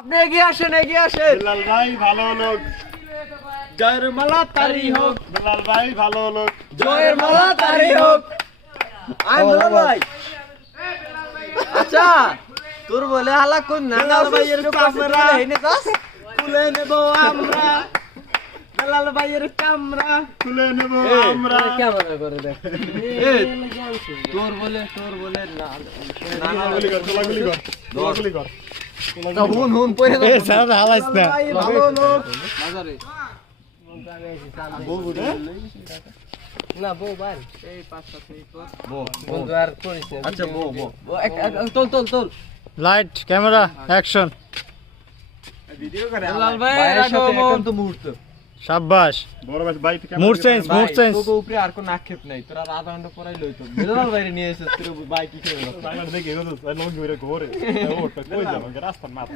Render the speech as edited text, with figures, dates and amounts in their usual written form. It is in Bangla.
আপনি এগিয়ে আসেন, এগিয়ে আসেন। বেলাল ভাই ভালো লোক, জয়ের মালা তারি হোক, বেলাল ভাই ভালো লোক। জয়ের মালা তারি হোক। আই বেলাল ভাই। আচ্ছা তোর বলে হালা কোন না বেলাল ভাইয়ের কামরা হেনে যাস খুলে নেব আমরা। বেলাল ভাইয়ের কামরা খুলে নেব আমরা। ক্যামেরা করে দেখ। তোর বলে না গোলাগুলি কর, গোলাগুলি কর, গোলাগুলি কর। না হুন হুন পয়সা এ স্যার হালাইস না। ভালো লোক বাজারে না বউ ভাই এই 5-7 মিনিট পর বন্ধু আর করিস না। আচ্ছা বউ তোল তোল তোল লাইট ক্যামেরা অ্যাকশন। ভিডিও করে বেলাল ভাই ভাইয়ের রাখো সাথে মন। একান্ত মুহূর্ত। সাব্বাস। বড় ভাই ভাই থেকে মুড চেঞ্জ মুড চেঞ্জ। তোকে উপরে আর কোনো আক্ষেপ নাই, তোরা আধা ঘন্টা পরেই লইতো। বেলাল বাইরে নিয়ে এসেছিস তোর বাইক কি করে? বাংলাদেশ দেখে গেছিস আর লোক ঘুরে ঘুরে ওটা কই যাবে রাস্তার মাথা